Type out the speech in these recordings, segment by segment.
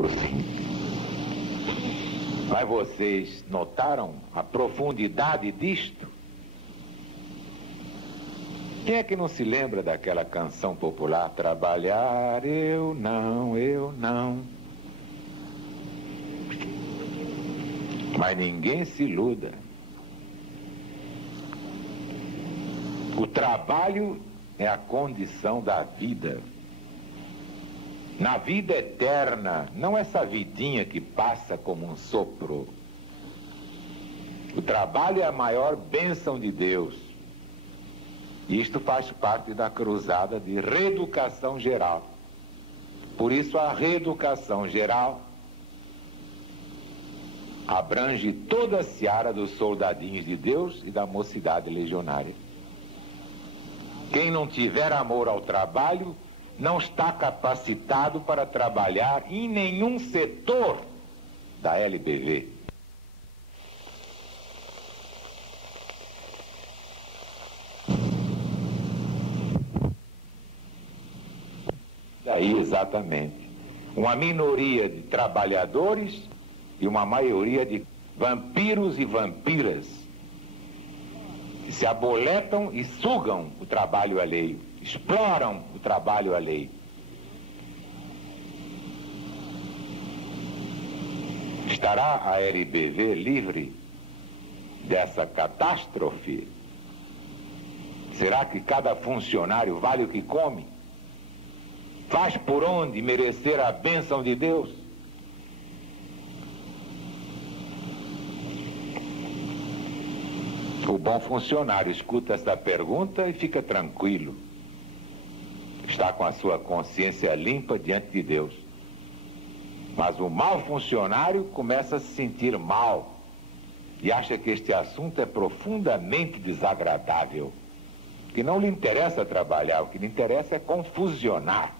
por fim. Mas vocês notaram a profundidade disto? Quem é que não se lembra daquela canção popular? Trabalhar, eu não, eu não. Mas ninguém se iluda. O trabalho é a condição da vida. Na vida eterna, não essa vidinha que passa como um sopro. O trabalho é a maior bênção de Deus. Isto faz parte da cruzada de reeducação geral. Por isso a reeducação geral abrange toda a seara dos soldadinhos de Deus e da mocidade legionária. Quem não tiver amor ao trabalho não está capacitado para trabalhar em nenhum setor da LBV. Daí exatamente, uma minoria de trabalhadores e uma maioria de vampiros e vampiras que se aboletam e sugam o trabalho alheio. Exploram o trabalho alheio. Estará a LBV livre dessa catástrofe? Será que cada funcionário vale o que come? Faz por onde merecer a bênção de Deus? O bom funcionário escuta essa pergunta e fica tranquilo. Está com a sua consciência limpa diante de Deus. Mas o mau funcionário começa a se sentir mal e acha que este assunto é profundamente desagradável, que não lhe interessa trabalhar, o que lhe interessa é confusionar,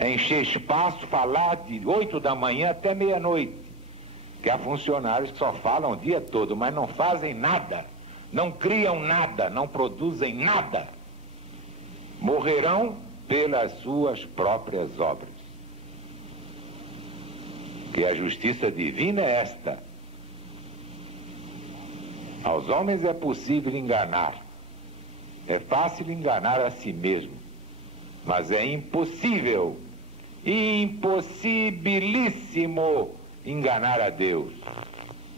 é encher espaço, falar de 8 da manhã até meia-noite, que há funcionários que só falam o dia todo, mas não fazem nada, não criam nada, não produzem nada. Morrerão pelas suas próprias obras. Que a justiça divina é esta. Aos homens é possível enganar. É fácil enganar a si mesmo. Mas é impossível, impossibilíssimo enganar a Deus.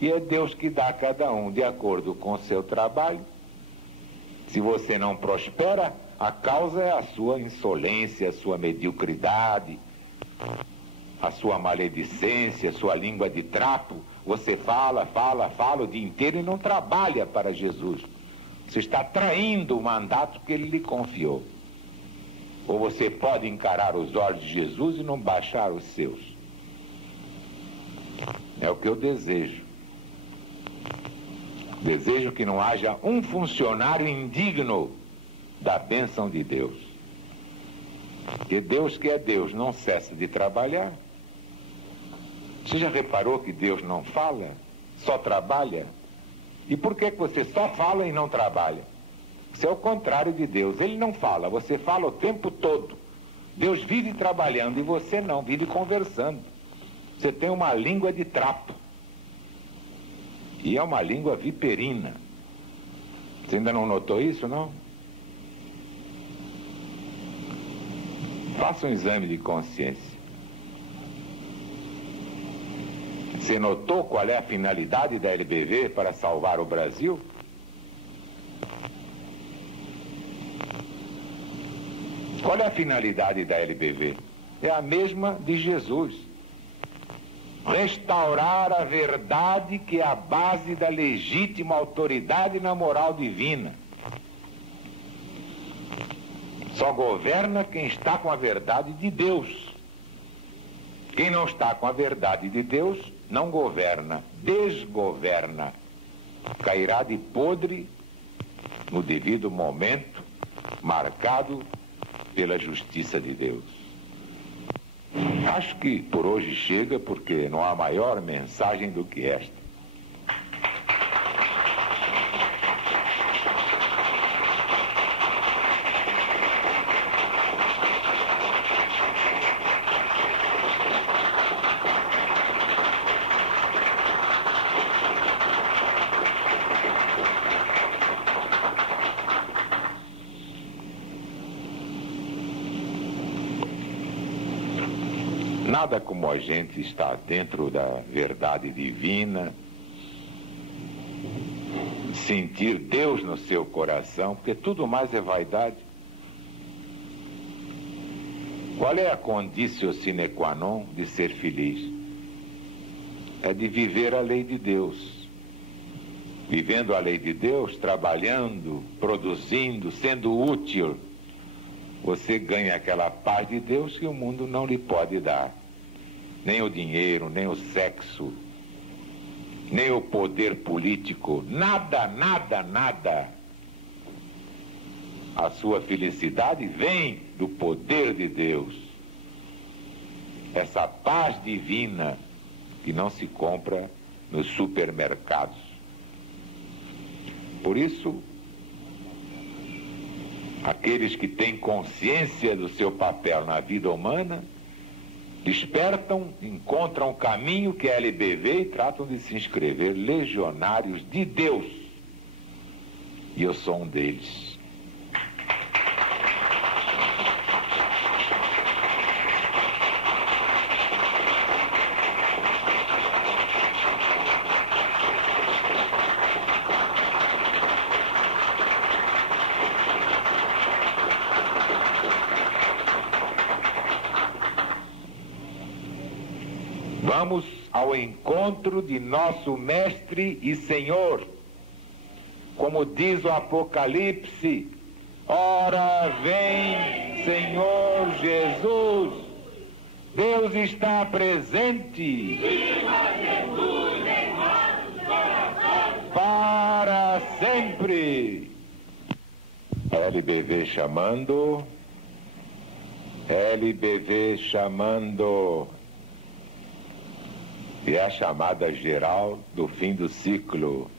E é Deus que dá a cada um de acordo com o seu trabalho. Se você não prospera, a causa é a sua insolência, a sua mediocridade, a sua maledicência, a sua língua de trapo. Você fala o dia inteiro e não trabalha para Jesus. Você está traindo o mandato que ele lhe confiou. Ou você pode encarar os olhos de Jesus e não baixar os seus. É o que eu desejo. Desejo que não haja um funcionário indigno da bênção de Deus. Porque Deus que é Deus não cessa de trabalhar. Você já reparou que Deus não fala, só trabalha? E por que você só fala e não trabalha? Isso é o contrário de Deus. Ele não fala, você fala o tempo todo. Deus vive trabalhando e você não, vive conversando. Você tem uma língua de trapo. E é uma língua viperina. Você ainda não notou isso, não? Faça um exame de consciência. Você notou qual é a finalidade da LBV para salvar o Brasil? Qual é a finalidade da LBV? É a mesma de Jesus. Restaurar a verdade que é a base da legítima autoridade na moral divina. Só governa quem está com a verdade de Deus. Quem não está com a verdade de Deus não governa, desgoverna. Cairá de podre no devido momento, marcado pela justiça de Deus. Acho que por hoje chega, porque não há maior mensagem do que esta. Nada como a gente estar dentro da verdade divina, sentir Deus no seu coração, porque tudo mais é vaidade. Qual é a conditio sine qua non de ser feliz? É de viver a lei de Deus. Vivendo a lei de Deus, trabalhando, produzindo, sendo útil, você ganha aquela paz de Deus que o mundo não lhe pode dar. Nem o dinheiro, nem o sexo, nem o poder político, nada, nada, nada. A sua felicidade vem do poder de Deus. Essa paz divina que não se compra nos supermercados. Por isso, aqueles que têm consciência do seu papel na vida humana, despertam, encontram o caminho que é LBV e tratam de se inscrever legionários de Deus. E eu sou um deles. Vamos ao encontro de nosso Mestre e Senhor. Como diz o Apocalipse, ora vem, Senhor Jesus. Deus está presente. Viva Jesus em nossos corações. Para sempre. LBV chamando. LBV chamando. E é a chamada geral do fim do ciclo.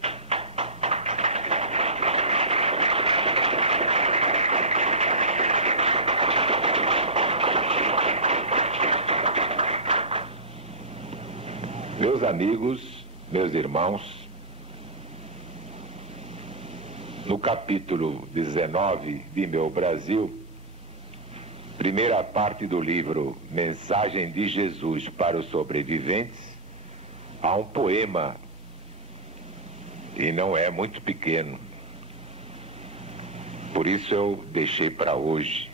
Meus amigos, meus irmãos, no capítulo 19 de Meu Brasil, primeira parte do livro Mensagem de Jesus para os Sobreviventes, há um poema, e não é muito pequeno. Por isso eu deixei para hoje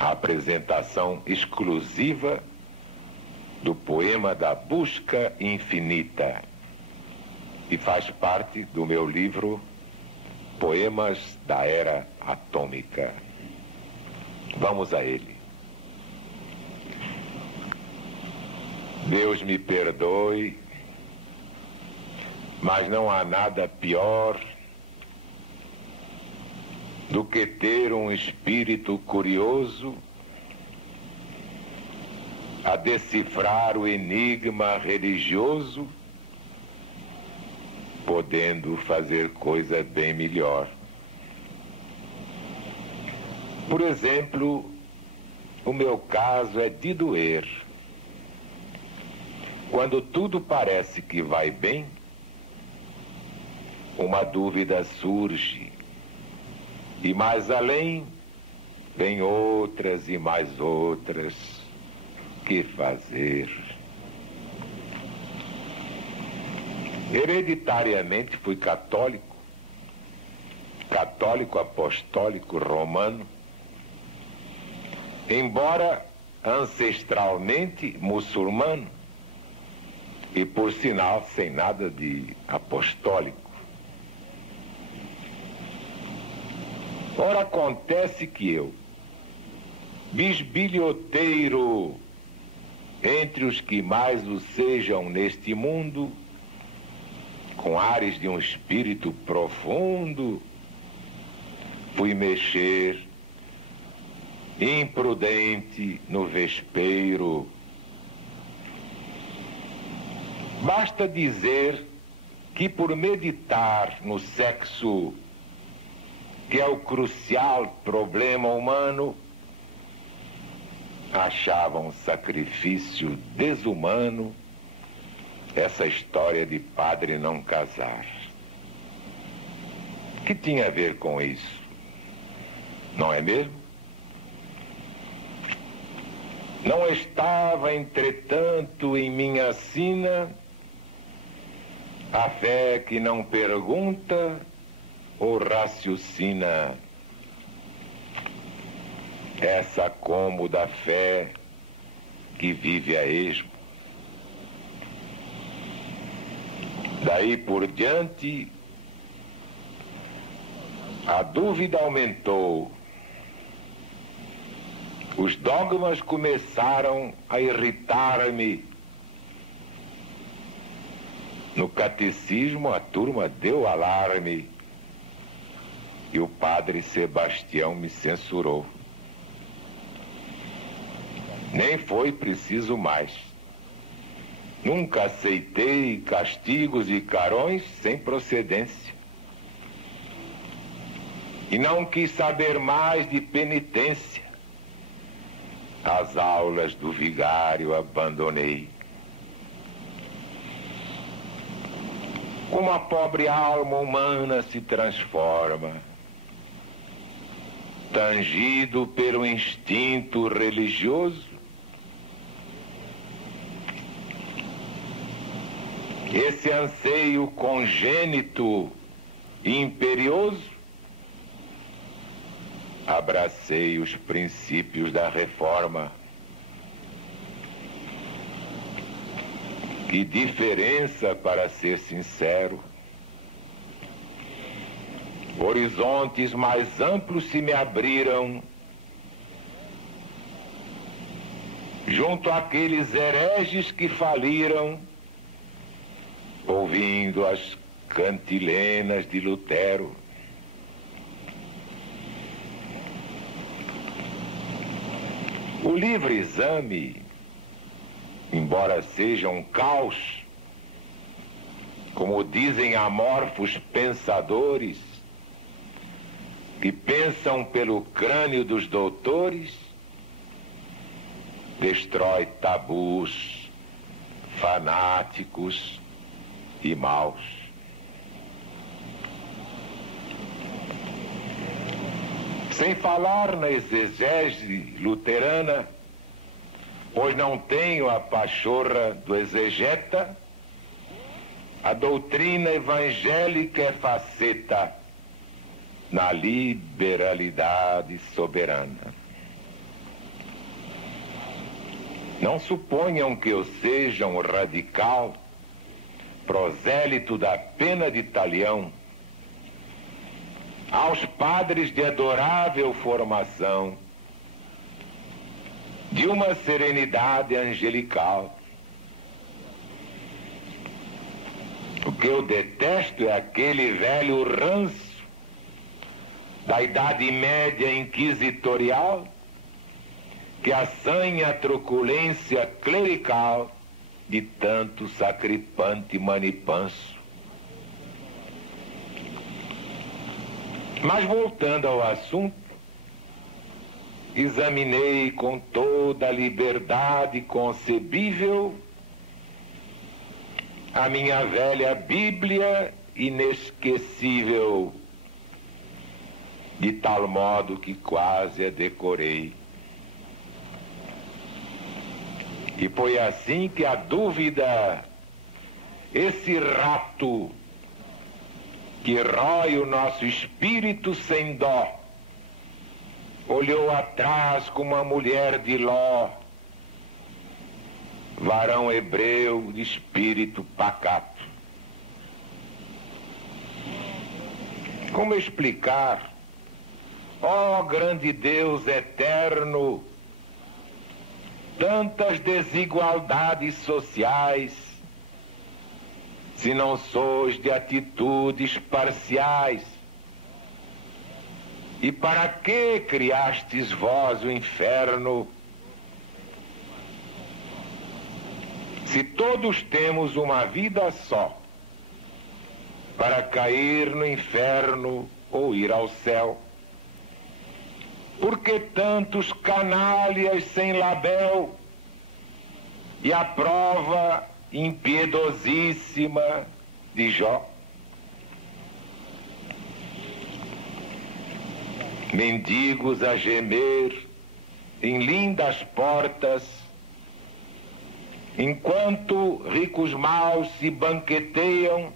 a apresentação exclusiva do poema da Busca Infinita, que faz parte do meu livro Poemas da Era Atômica. Vamos a ele. Deus me perdoe, mas não há nada pior do que ter um espírito curioso a decifrar o enigma religioso, podendo fazer coisa bem melhor. Por exemplo, o meu caso é de doer. Quando tudo parece que vai bem, uma dúvida surge. E mais além, vem outras e mais outras. Que fazer? Hereditariamente fui católico apostólico romano, embora ancestralmente muçulmano, e por sinal sem nada de apostólico. Ora, acontece que eu, bisbilhoteiro entre os que mais o sejam neste mundo, com ares de um espírito profundo, fui mexer imprudente no vespeiro. Basta dizer que por meditar no sexo, que é o crucial problema humano, achava um sacrifício desumano essa história de padre não casar. Que tinha a ver com isso? Não é mesmo? Não estava, entretanto, em minha sina a fé que não pergunta ou raciocina, essa cômoda fé que vive a esmo. Daí por diante, a dúvida aumentou. Os dogmas começaram a irritar-me. No catecismo, a turma deu alarme e o padre Sebastião me censurou. Nem foi preciso mais. Nunca aceitei castigos e carões sem procedência. E não quis saber mais de penitência. As aulas do vigário abandonei. Como a pobre alma humana se transforma, tangido pelo instinto religioso, esse anseio congênito e imperioso, abracei os princípios da reforma. Que diferença, para ser sincero. Horizontes mais amplos se me abriram junto àqueles hereges que faliram, ouvindo as cantilenas de Lutero. O livre exame, embora seja um caos, como dizem amorfos pensadores, que pensam pelo crânio dos doutores, destrói tabus, fanáticos e maus. Sem falar na exegese luterana, pois não tenho a pachorra do exegeta, a doutrina evangélica é faceta na liberalidade soberana. Não suponham que eu seja um radical, prosélito da pena de talião. Aos padres de adorável formação, de uma serenidade angelical. O que eu detesto é aquele velho ranço da Idade Média inquisitorial que assanha a truculência clerical de tanto sacripante manipanso. Mas voltando ao assunto, examinei com toda a liberdade concebível a minha velha Bíblia inesquecível, de tal modo que quase a decorei. E foi assim que a dúvida, esse rato que rói o nosso espírito sem dó, olhou atrás como uma mulher de Ló, varão hebreu de espírito pacato. Como explicar, ó grande Deus eterno, tantas desigualdades sociais, se não sois de atitudes parciais? E para que criastes vós o inferno, se todos temos uma vida só, para cair no inferno ou ir ao céu? Por que tantos canalhas sem labéu e a prova impiedosíssima de Jó? Mendigos a gemer em lindas portas, enquanto ricos maus se banqueteiam,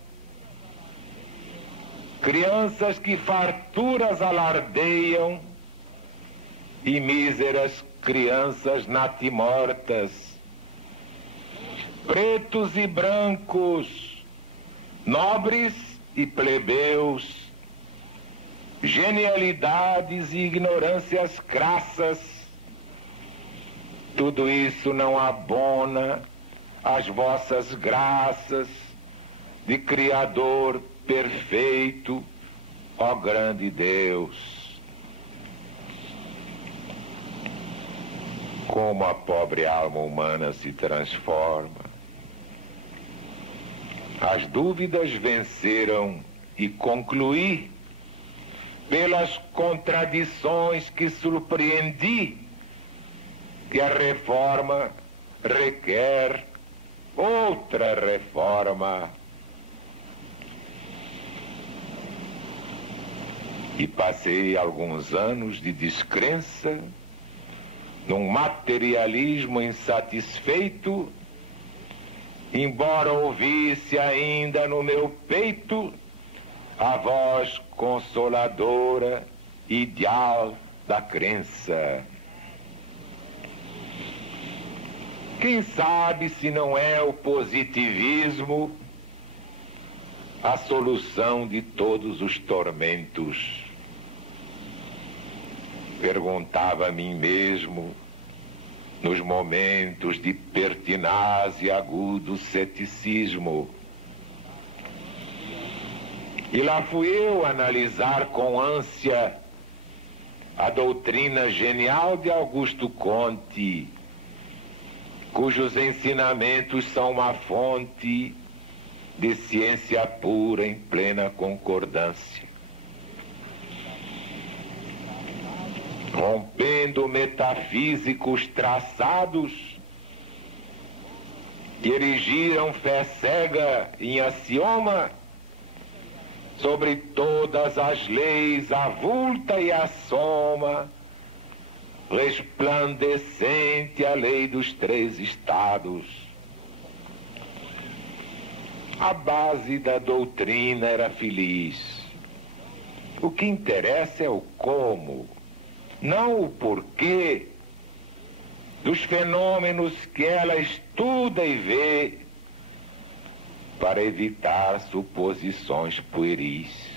crianças que farturas alardeiam e míseras crianças natimortas, pretos e brancos, nobres e plebeus, genialidades e ignorâncias crassas, tudo isso não abona as vossas graças de Criador perfeito, ó grande Deus. Como a pobre alma humana se transforma. As dúvidas venceram e concluí, pelas contradições que surpreendi, que a reforma requer outra reforma. E passei alguns anos de descrença, num materialismo insatisfeito, embora ouvisse ainda no meu peito a voz consoladora, ideal da crença. Quem sabe se não é o positivismo a solução de todos os tormentos? Perguntava a mim mesmo, nos momentos de pertinaz e agudo ceticismo. E lá fui eu analisar com ânsia a doutrina genial de Augusto Comte, cujos ensinamentos são uma fonte de ciência pura em plena concordância. Rompendo metafísicos traçados que erigiram fé cega em axioma sobre todas as leis avulta e a soma, resplandecente a lei dos três estados. A base da doutrina era feliz. O que interessa é o como, não o porquê dos fenômenos que ela estuda e vê, para evitar suposições pueris.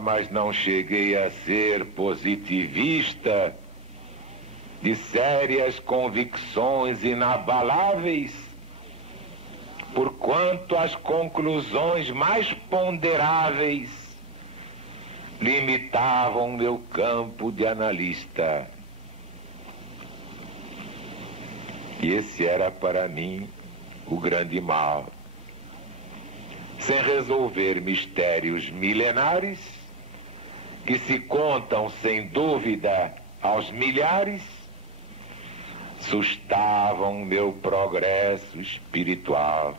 Mas não cheguei a ser positivista de sérias convicções inabaláveis, porquanto as conclusões mais ponderáveis limitavam meu campo de analista. E esse era para mim o grande mal. Sem resolver mistérios milenares, que se contam sem dúvida aos milhares, sustavam meu progresso espiritual.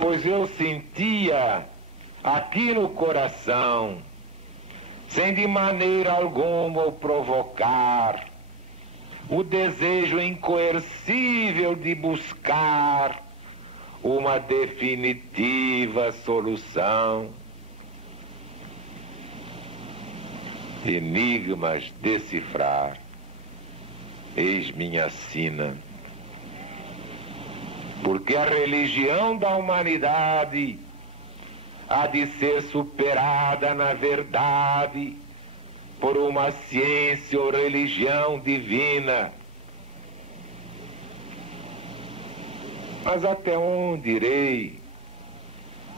Pois eu sentia aqui no coração, sem de maneira alguma o provocar, o desejo incoercível de buscar uma definitiva solução. Enigmas decifrar, eis minha sina. Porque a religião da humanidade há de ser superada na verdade por uma ciência ou religião divina. Mas até onde irei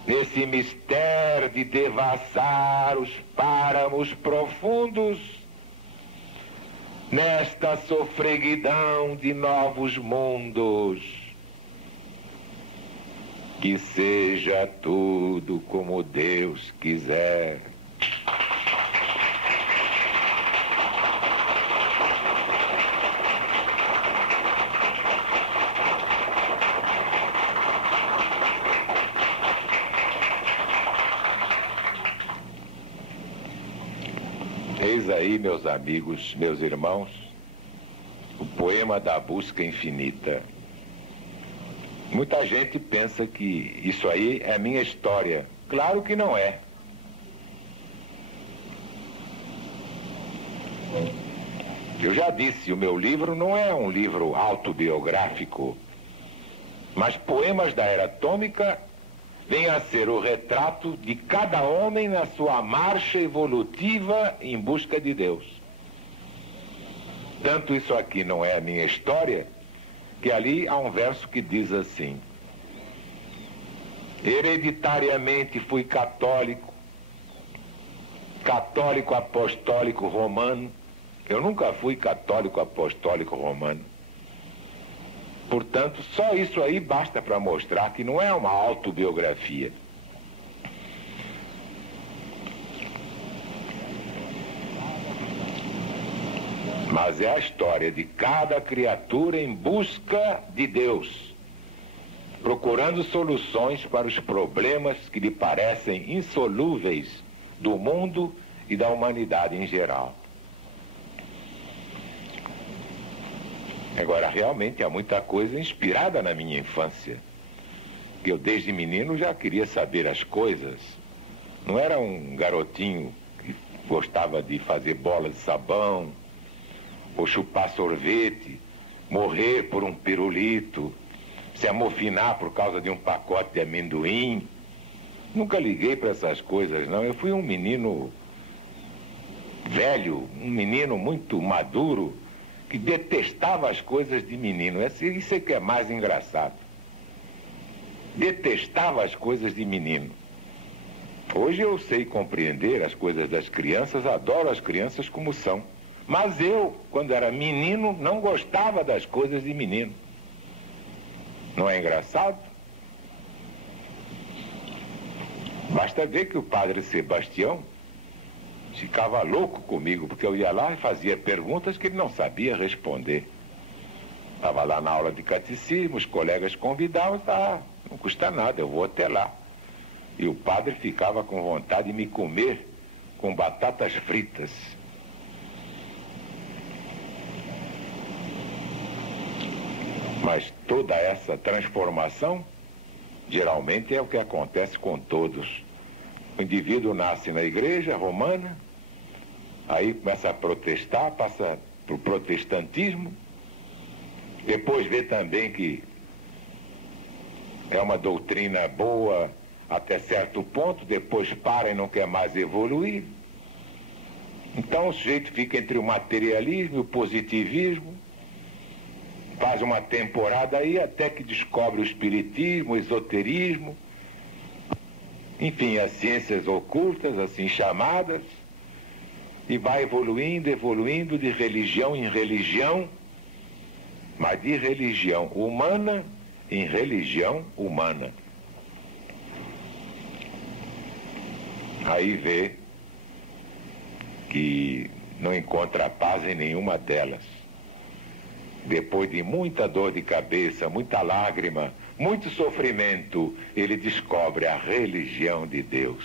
nesse mistério de devassar os páramos profundos, nesta sofreguidão de novos mundos? Que seja tudo como Deus quiser. Eis aí, meus amigos, meus irmãos, o poema da busca infinita. Muita gente pensa que isso aí é minha história. Claro que não é. Eu já disse, o meu livro não é um livro autobiográfico, mas Poemas da Era Atômica vem a ser o retrato de cada homem na sua marcha evolutiva em busca de Deus. Tanto isso aqui não é a minha história, que ali há um verso que diz assim: hereditariamente fui católico, católico apostólico romano. Eu nunca fui católico apostólico romano. Portanto, só isso aí basta para mostrar que não é uma autobiografia. Mas é a história de cada criatura em busca de Deus, procurando soluções para os problemas que lhe parecem insolúveis do mundo e da humanidade em geral. Agora, realmente há muita coisa inspirada na minha infância, que eu desde menino já queria saber as coisas. Não era um garotinho que gostava de fazer bola de sabão, ou chupar sorvete, morrer por um pirulito, se amofinar por causa de um pacote de amendoim. Nunca liguei para essas coisas, não. Eu fui um menino velho, um menino muito maduro, que detestava as coisas de menino. Isso é que é mais engraçado. Detestava as coisas de menino. Hoje eu sei compreender as coisas das crianças, adoro as crianças como são. Mas eu, quando era menino, não gostava das coisas de menino. Não é engraçado? Basta ver que o padre Sebastião ficava louco comigo, porque eu ia lá e fazia perguntas que ele não sabia responder. Estava lá na aula de catecismo, os colegas convidavam, não custa nada, eu vou até lá. E o padre ficava com vontade de me comer com batatas fritas. Mas toda essa transformação, geralmente é o que acontece com todos. O indivíduo nasce na igreja romana, aí começa a protestar, passa para o protestantismo, depois vê também que é uma doutrina boa até certo ponto, depois para e não quer mais evoluir. Então o sujeito fica entre o materialismo e o positivismo, faz uma temporada aí até que descobre o espiritismo, o esoterismo, enfim, as ciências ocultas, assim chamadas, e vai evoluindo de religião em religião, mas de religião humana em religião humana. Aí vê que não encontra paz em nenhuma delas. Depois de muita dor de cabeça, muita lágrima, muito sofrimento, ele descobre a religião de Deus.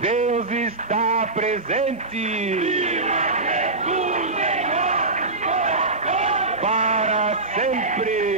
Deus está presente. Viva Jesus em nossos corações. Para sempre.